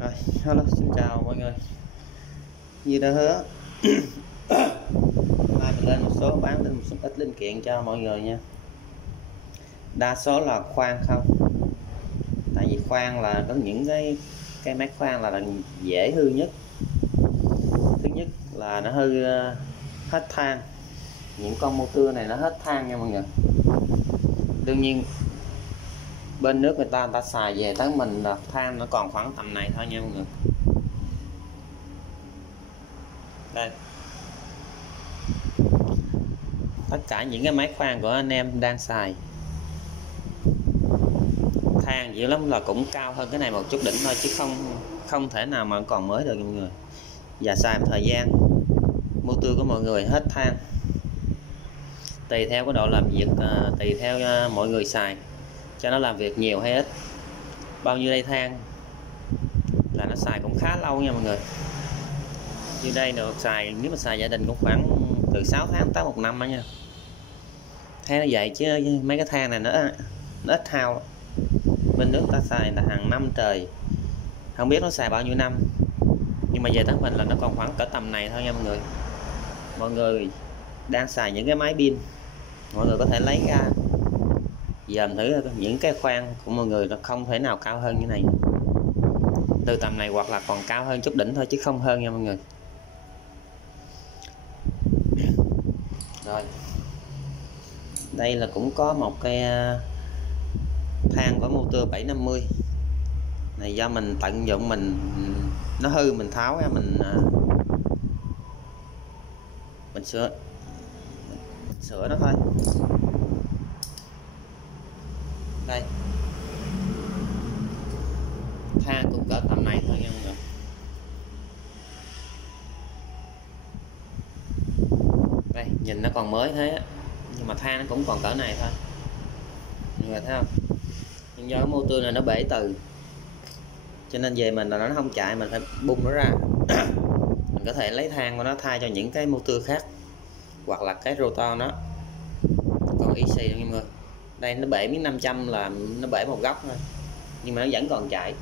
Rồi, hello, xin chào mọi người. Như đã hứa, hôm nay mình lên một số bán lên một số ít linh kiện cho mọi người nha. Đa số là khoan không. Tại vì khoan là có những cái máy khoan là dễ hư nhất. Thứ nhất là nó hư hết than. Những con motor này nó hết than nha mọi người. Đương nhiên bên nước người ta xài về tới mình là than nó còn khoảng tầm này thôi nha mọi người. Đây, tất cả những cái máy khoan của anh em đang xài than dữ lắm là cũng cao hơn cái này một chút đỉnh thôi, chứ không thể nào mà còn mới được mọi người. Và xài một thời gian motor của mọi người hết than, tùy theo cái độ làm việc, tùy theo mọi người xài cho nó làm việc nhiều hay ít. Bao nhiêu đây than là nó xài cũng khá lâu nha mọi người. Như đây được xài, nếu mà xài gia đình cũng khoảng từ 6 tháng tới 1 năm đó nha. Thế nó vậy chứ mấy cái than này nó ít hao. Bên nước ta xài là hàng năm trời, không biết nó xài bao nhiêu năm, nhưng mà về tới mình là nó còn khoảng cỡ tầm này thôi nha mọi người. Mọi người đang xài những cái máy pin, mọi người có thể lấy ra dòm thử những cái khoan của mọi người nó không thể nào cao hơn như này. Từ tầm này hoặc là còn cao hơn chút đỉnh thôi chứ không hơn nha mọi người. Rồi, đây là cũng có một cái than của motor 750 này, do mình tận dụng, nó hư mình tháo ra, mình sửa nó thôi. Đây, than cũng cỡ tầm này thôi nha mọi người. Đây, nhìn nó còn mới thế nhưng mà than nó cũng còn cỡ này thôi, mọi người thấy không? Nhưng do cái motor này nó bể từ, cho nên về mình là nó không chạy, mình phải bung nó ra. Mình có thể lấy than của nó thay cho những cái motor khác, hoặc là cái rotor nó còn y xì nha mọi người. Đây nó bể miếng 500 là nó bể một góc thôi, nhưng mà nó vẫn còn chạy.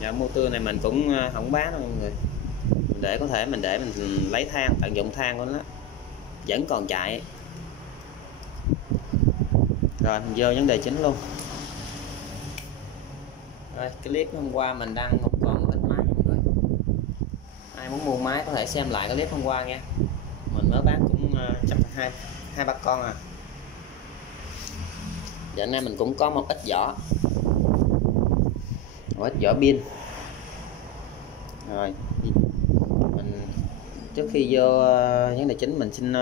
Và motor này mình cũng không bán đâu mọi người, để có thể mình lấy than, tận dụng than của nó vẫn còn chạy. Rồi mình vô vấn đề chính luôn. Rồi, cái clip hôm qua mình đăng không còn ít máy mọi người. Ai muốn mua máy có thể xem lại cái clip hôm qua nha. Mình mới bán cũng hai ba con à. Giờ nay mình cũng có một ít vỏ pin. Rồi mình trước khi vô vấn đề chính, mình xin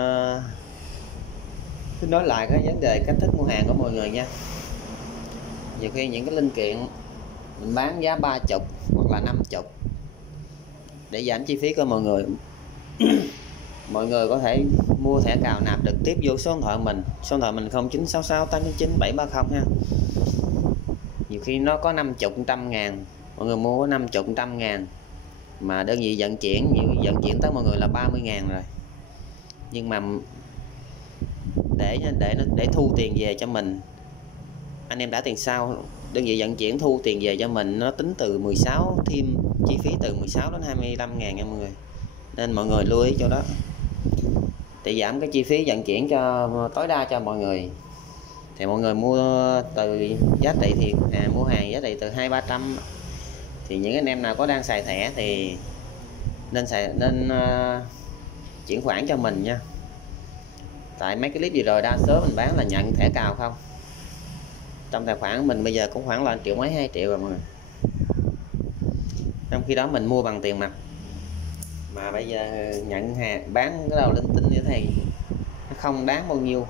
nói lại cái vấn đề cách thức mua hàng của mọi người nha. Nhiều khi những cái linh kiện mình bán giá 30 hoặc là 50 để giảm chi phí của mọi người. Mọi người có thể mua thẻ cào nạp trực tiếp vô số điện thoại mình. Số điện thoại mình 0966 899 730 ha. Nhiều khi nó có 50 100 ngàn, mọi người mua có 50 100 ngàn mà đơn vị vận chuyển tới mọi người là 30 ngàn rồi. Nhưng mà để thu tiền về cho mình, anh em đã tiền sau, đơn vị vận chuyển thu tiền về cho mình nó tính từ 16, thêm chi phí từ 16 đến 25 ngàn nha mọi người. Nên mọi người lưu ý cho đó, để giảm cái chi phí vận chuyển cho tối đa cho mọi người. Thì mọi người mua từ giá trị thì mua hàng giá trị từ 200-300, thì những anh em nào có đang xài thẻ thì nên chuyển khoản cho mình nha. Tại mấy cái clip vừa rồi đa số mình bán là nhận thẻ cào không. Trong tài khoản mình bây giờ cũng khoảng là 1 triệu mấy, 2 triệu rồi mọi người. Trong khi đó mình mua bằng tiền mặt, mà bây giờ nhận hàng bán cái đầu linh tinh như thế này nó không đáng bao nhiêu.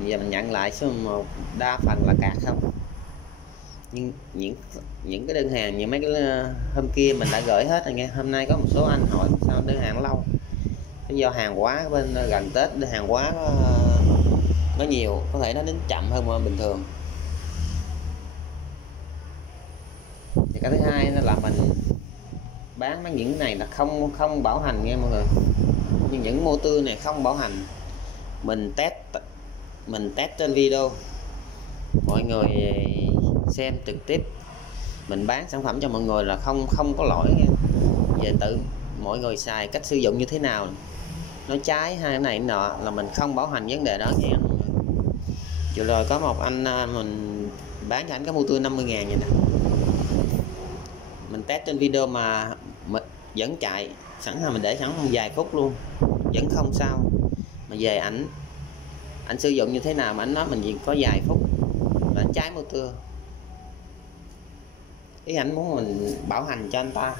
Bây giờ mình nhận lại số một đa phần là cạc không. Nhưng những cái đơn hàng như mấy cái hôm kia mình đã gửi hết rồi nghe. Hôm nay có một số anh hỏi sao đơn hàng lâu, do hàng hóa bên gần Tết, hàng hóa nó nhiều, có thể nó đến chậm hơn bình thường. Thì cái thứ hai là mình bán mấy những này là không bảo hành nghe mọi người. Nhưng những motor này không bảo hành, mình test trên video, mọi người xem trực tiếp mình bán sản phẩm cho mọi người là không có lỗi nha. Về tự mọi người xài cách sử dụng như thế nào nó trái hay này nọ là mình không bảo hành vấn đề đó nha. Vừa rồi có một anh mình bán cho anh cái mua tươi 50.000 vậy nè, mình test trên video mà vẫn chạy sẵn, là mình để sẵn vài phút luôn vẫn không sao, mà về ảnh sử dụng như thế nào mà anh nói mình chỉ có vài phút là anh trái motor. Ý ảnh muốn mình bảo hành cho anh ta.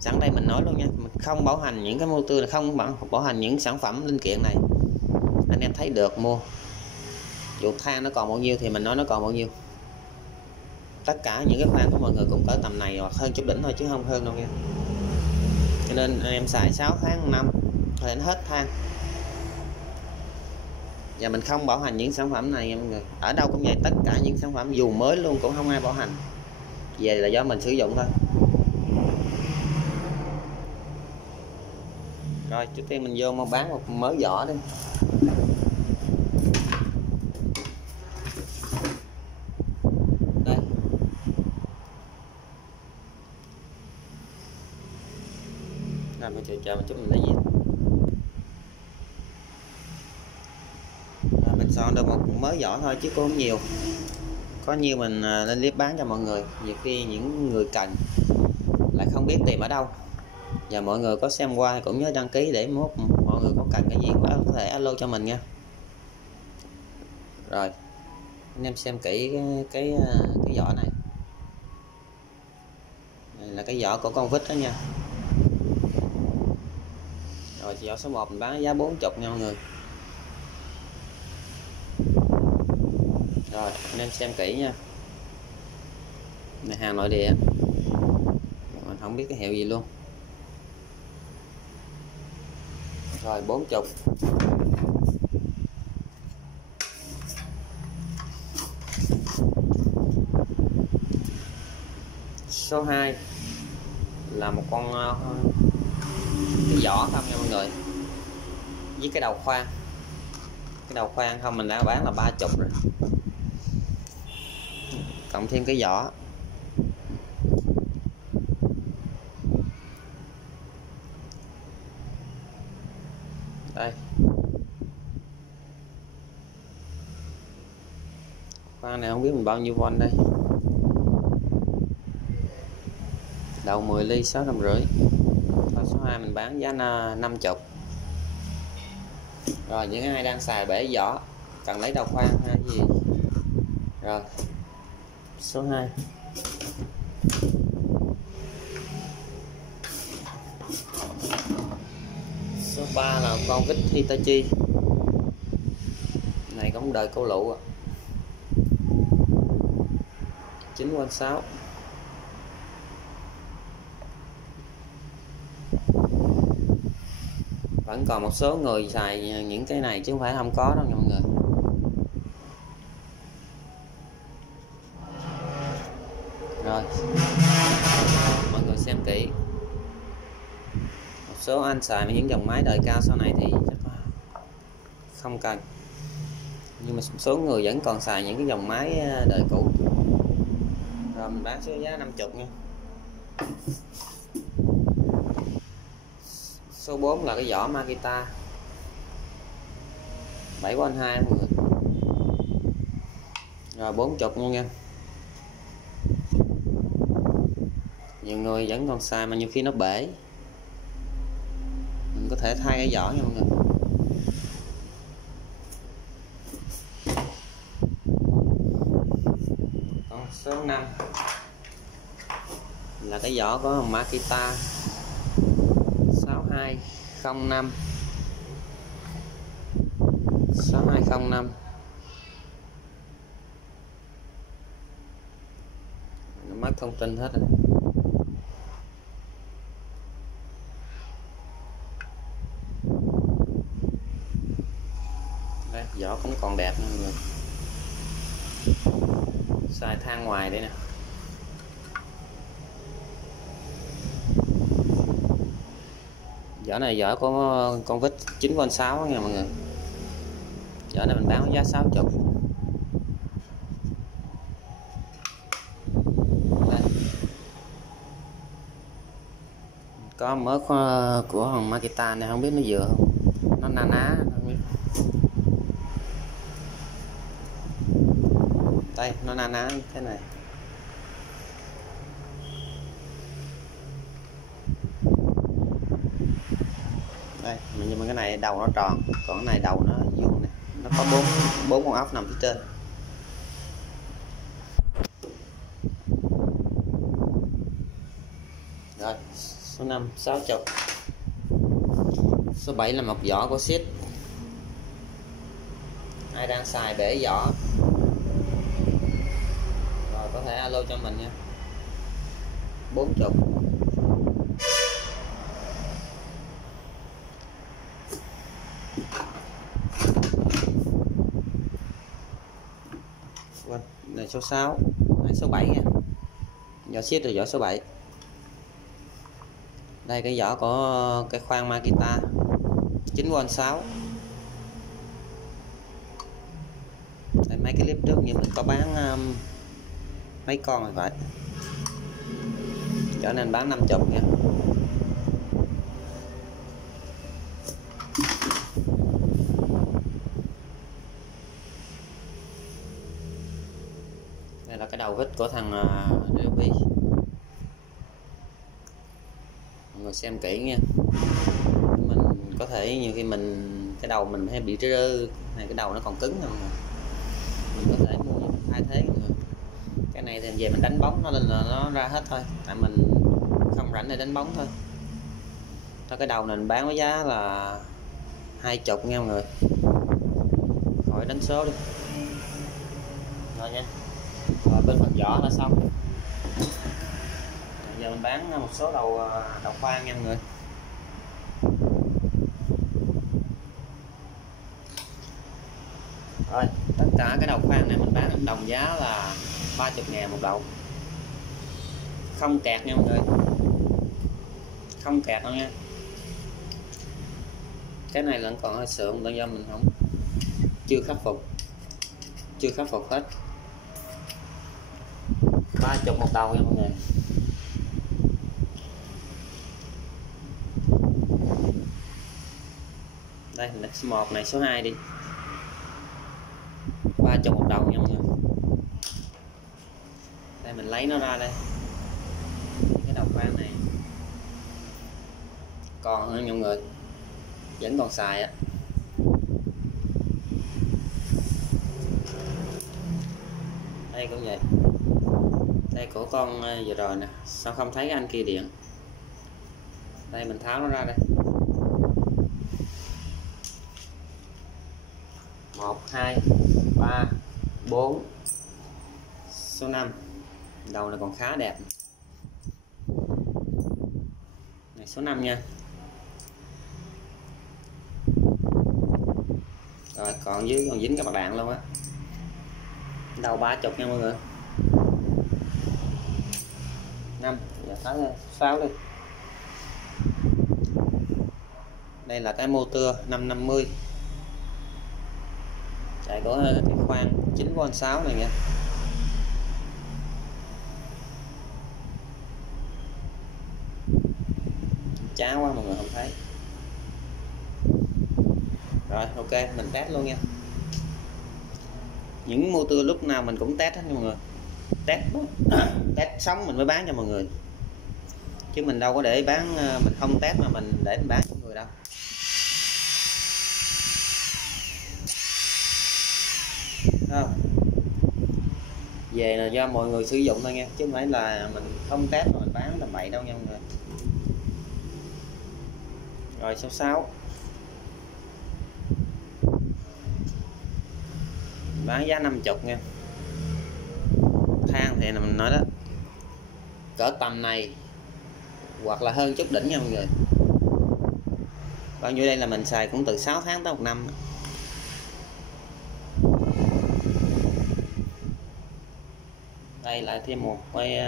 Sẵn đây mình nói luôn nha, mình không bảo hành những cái motor là không bảo hành những sản phẩm linh kiện này. Anh em thấy được mua, dù than nó còn bao nhiêu thì mình nói nó còn bao nhiêu. Tất cả những cái khoan của mọi người cũng cỡ tầm này hoặc hơn chút đỉnh thôi chứ không hơn đâu nha. Cho nên anh em xài 6 tháng 5 rồi đến hết than. Và mình không bảo hành những sản phẩm này nha mọi người. Ở đâu cũng vậy, tất cả những sản phẩm dù mới luôn cũng không ai bảo hành. Về là do mình sử dụng thôi. Rồi trước tiên mình vô mà bán một mớ vỏ đi. Đây. Rồi mình chờ một chút mình lấy gì. Mình son được một mớ vỏ thôi chứ cũng không nhiều. Có nhiều mình lên clip bán cho mọi người. Nhiều khi những người cần lại không biết tìm ở đâu. Và mọi người có xem qua cũng nhớ đăng ký để mốt mọi người có cần cái gì có thể alo cho mình nha. Rồi anh em xem kỹ cái vỏ này. Đây là cái vỏ của con vít đó nha. Rồi vỏ số 1 mình bán giá 40 nha mọi người. Rồi anh em xem kỹ nha. Này hàng nội địa, mình không biết cái hiệu gì luôn. Rồi 40. Số 2 là một con cái vỏ không nha mọi người, với cái đầu khoan. Cái đầu khoan không mình đã bán là 30 rồi, cộng thêm cái vỏ. Đây khoan này không biết mình bao nhiêu von đây. Đầu 10 ly 650. Số 2 mình bán giá 50. Rồi những ai đang xài bể vỏ cần lấy đầu khoan hay gì. Rồi số 2. Số 3 là con vít Hitachi. Này cũng đời câu lụ à. 9.6. Vẫn còn một số người xài những cái này chứ không phải không có đâu nha mọi người. Rồi mọi người xem kỹ. Một số anh xài những dòng máy đời cao sau này thì chắc là không cần, nhưng mà số người vẫn còn xài những cái dòng máy đời cũ. Rồi mình bán số giá 50 nha. Số 4 là cái vỏ Makita 7.2 mọi người. Rồi 40 luôn nha. Nhiều người vẫn còn xài mà nhiều khi nó bể, mình có thể thay cái vỏ nha mọi người. Còn số 5 là cái vỏ của Makita 6205. 6205 nó mất thông tin hết rồi. Đây, vỏ cũng còn đẹp nha mọi người. Xài than ngoài đây nè. Vỏ này vỏ của con vít 9.6 nha mọi người. Vỏ này mình bán giá 60. Có mớ của thằng Makita này không biết nó vừa không, nó na ná không biết. Đây nó na ná như thế này. Đây nhưng mà cái này đầu nó tròn, còn cái này đầu nó vuông này, nó có bốn con ốc nằm phía trên. Rồi số 5 60. Số 7 là một vỏ của xít. Ai đang xài bể vỏ rồi có thể alo cho mình nha. 40. Này số 6, này số 7 nha. Vỏ xít rồi vỏ số 7. Đây cái vỏ của cái khoang Makita 9V 6. Đây mấy cái clip trước như mình có bán mấy con rồi vậy, cho nên bán 50 nha. Đây là cái đầu vít của thằng Ruby, mọi người xem kỹ nha. Mình có thể nhiều khi mình cái đầu mình hay bị rơ này, cái đầu nó còn cứng nè, mình có thể mua thay thế rồi. Cái này thì về mình đánh bóng nó lên là nó ra hết thôi, tại mình không rảnh để đánh bóng thôi. Đó, cái đầu này mình bán với giá là 20 nha mọi người, khỏi đánh số đi rồi nha. Rồi bên phần vỏ là xong. Giờ mình bán một số đầu khoan nha mọi người. Rồi tất cả cái đầu khoan này mình bán đồng giá là 30.000 một đầu, không kẹt nha mọi người, không kẹt đâu nha. Cái này vẫn còn hơi sượng là do mình chưa khắc phục hết. 30 một đầu nha mọi người. Đây là số 1 này, số 2 đi. 30 một đầu nha mọi người. Đây mình lấy nó ra đây. Cái đầu khoan này còn hơn mọi người, vẫn còn xài á. Đây cũng vậy. Đây của con vừa rồi nè, sao không thấy anh kia điện. Đây mình tháo nó ra đây. 1 2 3 4. Số 5. Đầu này còn khá đẹp. Này số 5 nha. Rồi còn dưới còn dính các bạc đạn luôn á. Đầu 30 nha mọi người. 5, giờ tháo ra 6 đi. Đây là cái motor 550. Chạy có cái khoang 9V 6 này nha. Cháo quá mọi người không thấy. Rồi ok mình test luôn nha. Những motor lúc nào mình cũng test hết nha mọi người. Test sống mình mới bán cho mọi người, chứ mình đâu có để bán mình không test mà mình để mình bán cho người đâu. Không. Về là do mọi người sử dụng thôi nha, chứ không phải là mình không test mà mình bán tầm bậy đâu nha mọi người. Rồi số 6 bán giá 50 nha. Than thì là mình nói đó, cỡ tầm này hoặc là hơn chút đỉnh nha mọi người. Bao nhiêu đây là mình xài cũng từ 6 tháng tới 1 năm. Đây lại thêm một cái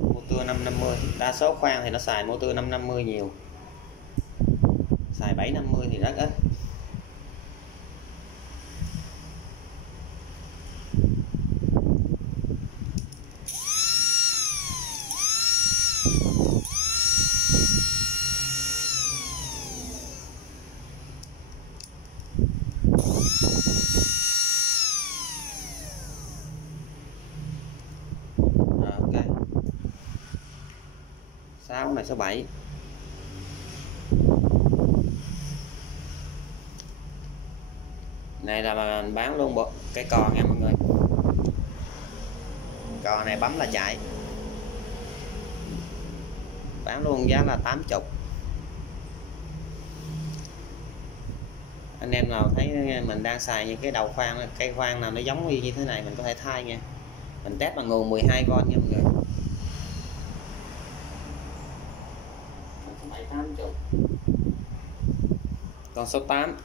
motor 550. Đa số khoang thì nó xài motor 550 nhiều, xài 750 thì rất ít. 6 này số 7. Này là mình bán luôn bộ cái cò nha mọi người. Cò này bấm là chạy. Bán luôn giá là 80. Anh em nào thấy mình đang xài những cái đầu khoan, cây khoan nào nó giống như thế này mình có thể thay nha. Mình test bằng nguồn 12V nha mọi người. 80. Con số 8.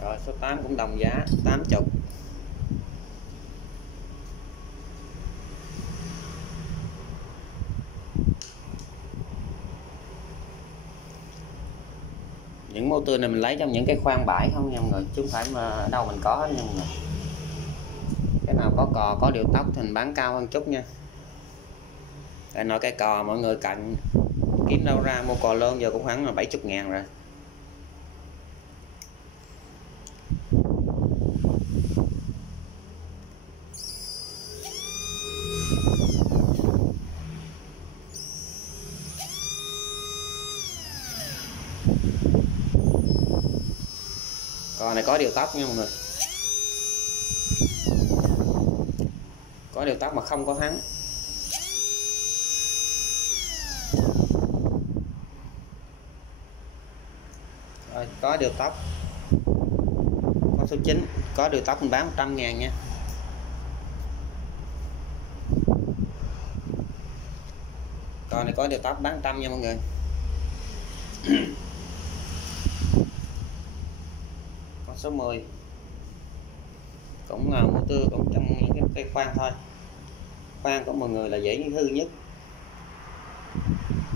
Rồi số 8 cũng đồng giá 80. Những motor này mình lấy trong những cái khoang bãi không nha mọi người, chứ không phải mà ở đâu mình có nha mọi người. Cái nào có cò có điều tốc thì mình bán cao hơn chút nha. Để nói cái cò mọi người cạnh kiếm đâu ra mua cò lơn giờ cũng khoảng là 70.000 rồi. Cò này có điều tốc nha mọi người, có điều tốc mà không có thắng. Rồi, có điều tốc. Con số 9 có điều tốc mình bán 100.000 nha. Con này có điều tốc bán 100 nha mọi người. Con số 10 cũng là motor cũng trong những cái cây khoan thôi. Khoan của mọi người là dễ hư nhất.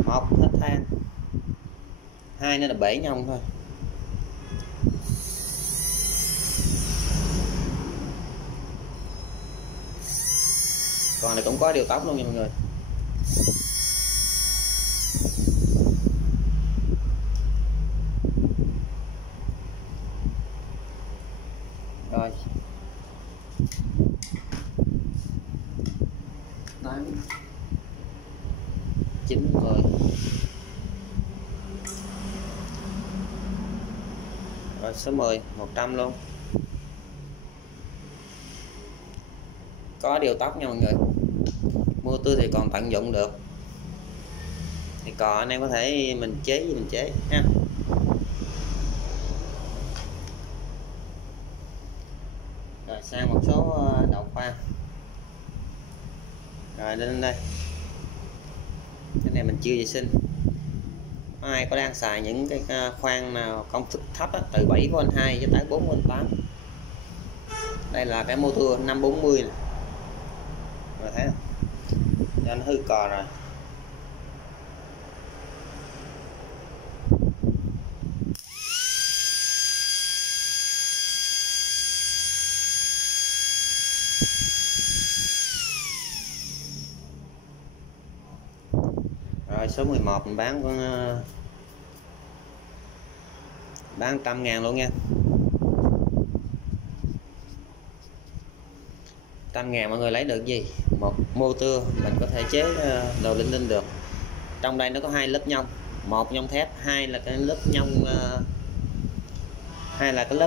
1 hết than, 2 nữa là bể nhông thôi. Con này cũng có điều tốc luôn nha mọi người. Rồi 8 9 10. Rồi số 10 100 luôn. Có điều tốc nha mọi người. Motor thì còn tận dụng được. Thì cò anh em có thể mình chế gì mình chế ha. Rồi sang một số đầu khoan. Rồi lên đây. Cái này mình chưa vệ sinh. Ai có đang xài những cái khoan nào công suất thấp á, từ 7V2 cho tới 4V8. Đây là cái motor 540 này. Rồi thấy không? Cho nó hư cò rồi. Rồi số 11 mình bán con bán 100.000 luôn nha. 100.000 mọi người lấy được gì? Một motor mình có thể chế đồ linh tinh được. Trong đây nó có 2 lớp nhông, một nhông thép, hai là cái lớp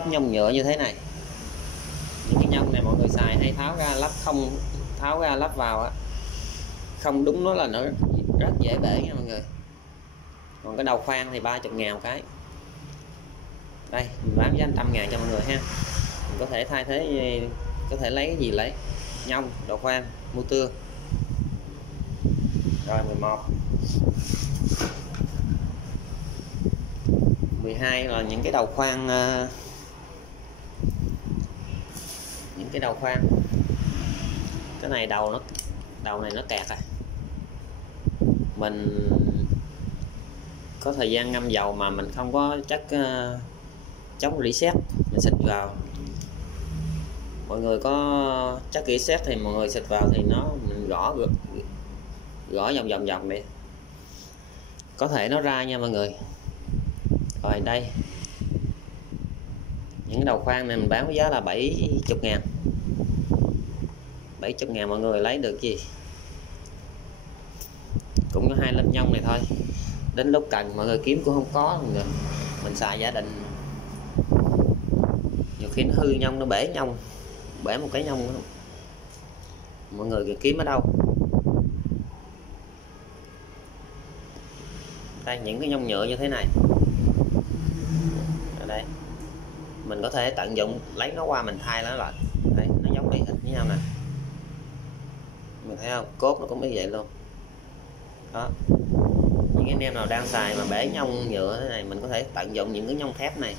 nhông nhựa như thế này. Những cái nhông này mọi người xài hay tháo ra lắp, không tháo ra lắp vào á, không đúng nó là nó rất dễ bể nha mọi người. Còn cái đầu khoan thì 30.000 một cái. Đây mình bán giá 100.000 cho mọi người ha. Mình có thể thay thế, có thể lấy cái gì lấy, nhông, đầu khoan, motor. Rồi 11 12 là những cái đầu khoan, những cái đầu khoan. Cái này đầu này nó kẹt rồi. Mình có thời gian ngâm dầu mà mình không có chất chống reset, mình xịt vào. Mọi người có chất reset thì mọi người xịt vào thì nó mình gõ vòng vòng đi, có thể nó ra nha mọi người. Rồi đây, những cái đầu khoan này mình bán với giá là 70.000. 70.000 mọi người lấy được gì, cũng có 2 lớp nhông này thôi, đến lúc cần mọi người kiếm cũng không có. Mình xài gia đình, nhiều khi nó hư nhông, nó bể nhông, bể một cái nhông nữa. Mọi người kiếm ở đâu? Đây, những cái nhông nhựa như thế này. Ở đây mình có thể tận dụng lấy nó qua mình thay nó lại. Đây, nó giống y hệt với nhau nè, mình thấy không, cốt nó cũng như vậy luôn đó. Những anh em nào đang xài mà bể nhông nhựa thế này, mình có thể tận dụng những cái nhông thép này,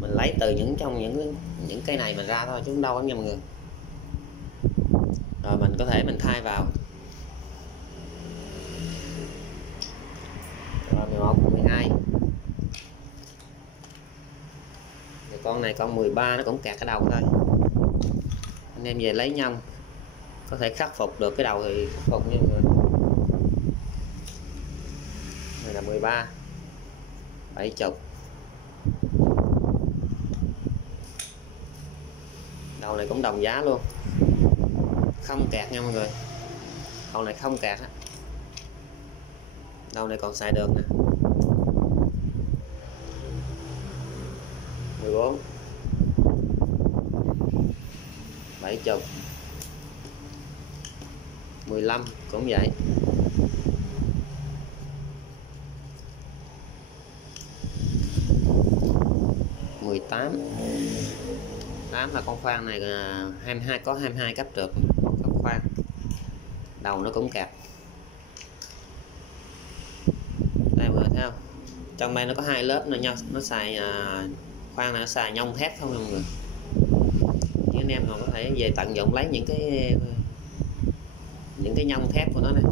mình lấy từ trong những cây này mình ra thôi chứ không đâu nha mọi người. Rồi mình có thể mình thay vào. Rồi 11, 12. Rồi con này con 13 nó cũng kẹt cái đầu thôi. Anh em về lấy nhông, có thể khắc phục được cái đầu thì khắc phục nha mọi người. Này là 13, 70. Đầu này cũng đồng giá luôn, không kẹt nha mọi người. Đầu này không kẹt á. Đầu này còn xài được nè. 14, 70, 15 cũng vậy. 18. 8 là con khoan này 22, có 22 cấp trượt con khoan. Đầu nó cũng kẹt. Đây mọi người thấy không? Trong đây nó có 2 lớp nữa nhau, nó xài khoan này nó xài nhông thép không mọi người. Những anh em nào có thể về tận dụng lấy những cái nhông thép của nó này.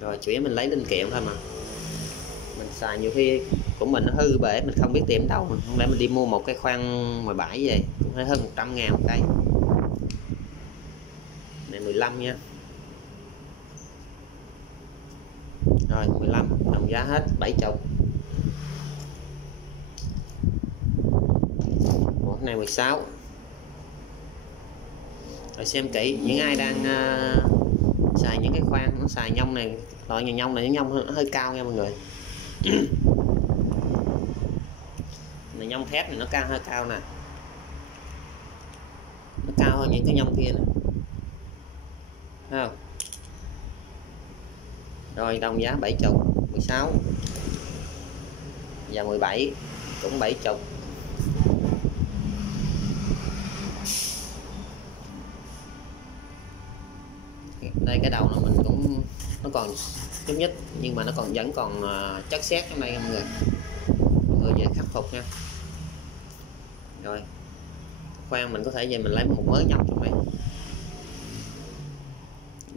Rồi chủ yếu mình lấy linh kiện thôi mà. Mình xài nhiều khi của mình nó hư bể mình không biết tìm đâu, mà không lẽ mình đi mua một cái khoan 17 về cũng phải hơn 100.000 một cây. Này 15 nha. Rồi 15 đồng giá hết 70. Ủa, này 16. Rồi xem kỹ những ai đang xài những cái khoan nó xài nhông này, loại nhà nhông này nhông nó hơi cao nha mọi người. Này nhông thép này nó hơi cao nè, nó cao hơn những cái nhông kia nè, thấy không? Rồi đồng giá 70, 16 và 17 cũng 70. Đây cái đầu nó mình cũng nó còn nhúc nhích nhưng mà nó vẫn còn chất sét trong đây mọi người về khắc phục nha. Rồi khoan mình có thể về mình lấy một mớ nhông trong đây.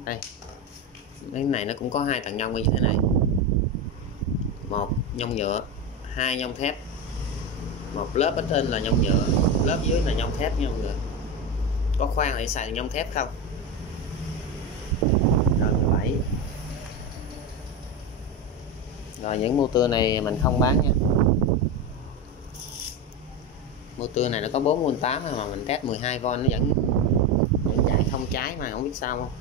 Đây cái này nó cũng có 2 tầng nhông như thế này, 1 nhông nhựa, 2 nhông thép, một lớp ở trên là nhông nhựa, lớp dưới là nhông thép nha mọi người. Có khoan để xài nhông thép không. Rồi 17. Rồi những motor này mình không bán nha. Motor này nó có 4V8 mà mình test 12V nó vẫn chạy không cháy, mà không biết sao không.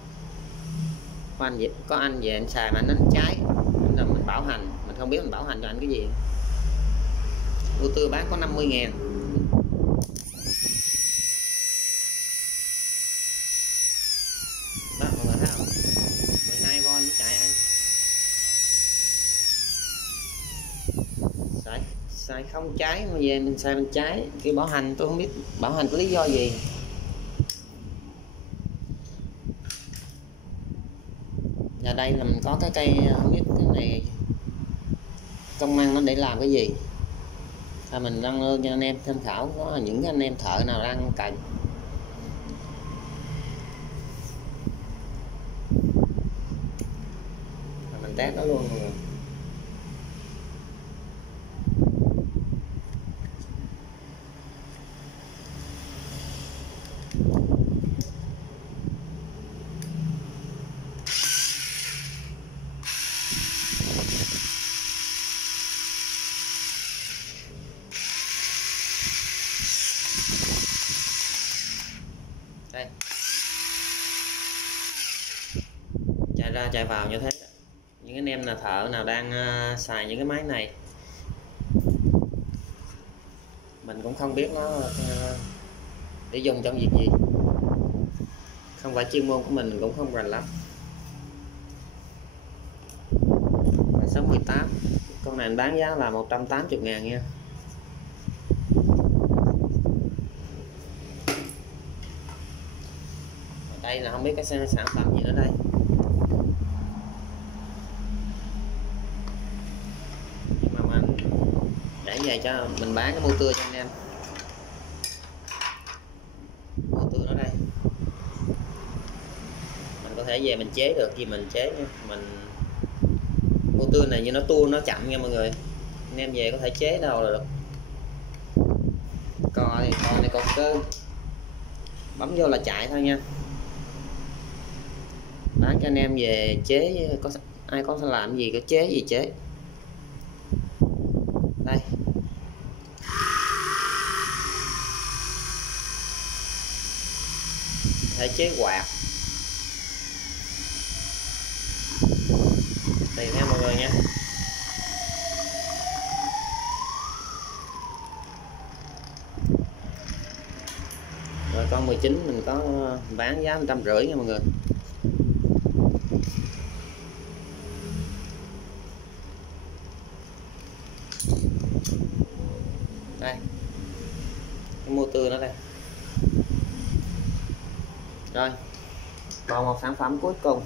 Có anh về anh xài mà nó cháy nên là mình bảo hành, mình không biết mình bảo hành cho anh cái gì. Motor bán có 50.000. Đó mọi người thấy không, 12V nó chạy anh xài không cháy, mà về mình xài mình cháy. Cái bảo hành tôi không biết bảo hành có lý do gì. Và đây là mình có cái cây, không biết cái này công năng nó để làm cái gì, mình đăng cho anh em tham khảo. Có những anh em thợ nào đang cần mình test nó luôn mọi người. ra chạy vào như thế. Những anh em là thợ nào đang xài những cái máy này, mình cũng không biết nó để dùng trong việc gì, không phải chuyên môn của mình cũng không rành lắm. Số 18 con này bán giá là 180.000 nha. Ở đây là không biết cái sản phẩm gì ở đây. Nhưng mà mình để về cho mình bán cái motor cho anh em. Motor ở đây mình có thể về mình chế được gì mình chế nha. Mình motor này như nó tua nó chậm nha mọi người, anh em về có thể chế đâu là được. Con này còn cơ, bấm vô là chạy thôi nha. Bán cho anh em về chế, có ai có làm gì có chế gì chế. Đây thể chế quạt tùy theo mọi người nha. Rồi con 19 mình có bán giá 150 nha mọi người. Đây cái motor nó đây. Rồi còn một sản phẩm cuối cùng,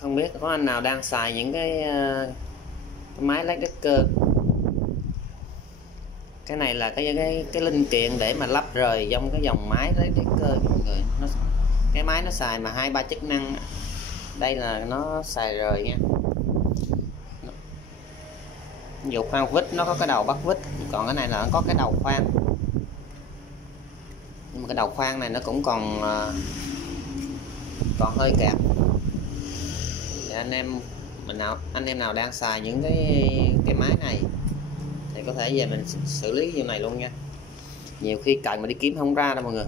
không biết có anh nào đang xài những cái máy led decker. Cái này là cái linh kiện để mà lắp rời trong cái dòng máy led decker mọi người. Cái máy nó xài mà 2-3 chức năng, đây là nó xài rời nha. Ví dụ khoan vít nó có cái đầu bắt vít, còn cái này là nó có cái đầu khoan, nhưng mà cái đầu khoan này nó cũng còn hơi kẹt. Thì anh em nào đang xài những cái máy này thì có thể về mình xử lý như này luôn nha. Nhiều khi cần mà đi kiếm không ra đâu mọi người.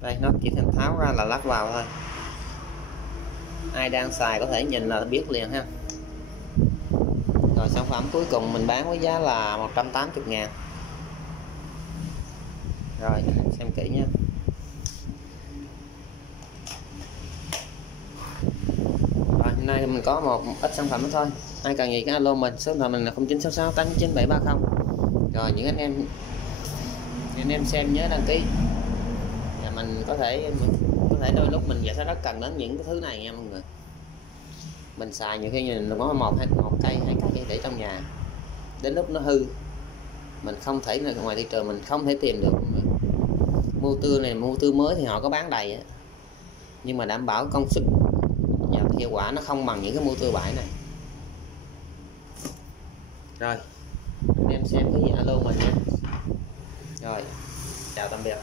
Đây nó chỉ thêm tháo ra là lắp vào thôi. Ai đang xài có thể nhìn là biết liền ha. Rồi sản phẩm cuối cùng mình bán với giá là 180.000. Rồi xem kỹ nha. Rồi hôm nay mình có một ít sản phẩm đó thôi. Ai cần gì cái alo mình, số điện thoại mình là 0966 89730. Rồi những anh em xem nhớ đăng ký. Và mình có thể đôi lúc mình sẽ rất cần đến những cái thứ này nha mọi người. Mình xài nhiều khi mình có một cây 2 cây để trong nhà, đến lúc nó hư mình không thể là ngoài thị trường mình không thể tìm được. Motor mới thì họ có bán đầy nhưng mà đảm bảo công suất và hiệu quả nó không bằng những cái motor bãi này. Rồi anh em xem cái gì alo mình nha. Rồi chào tạm biệt.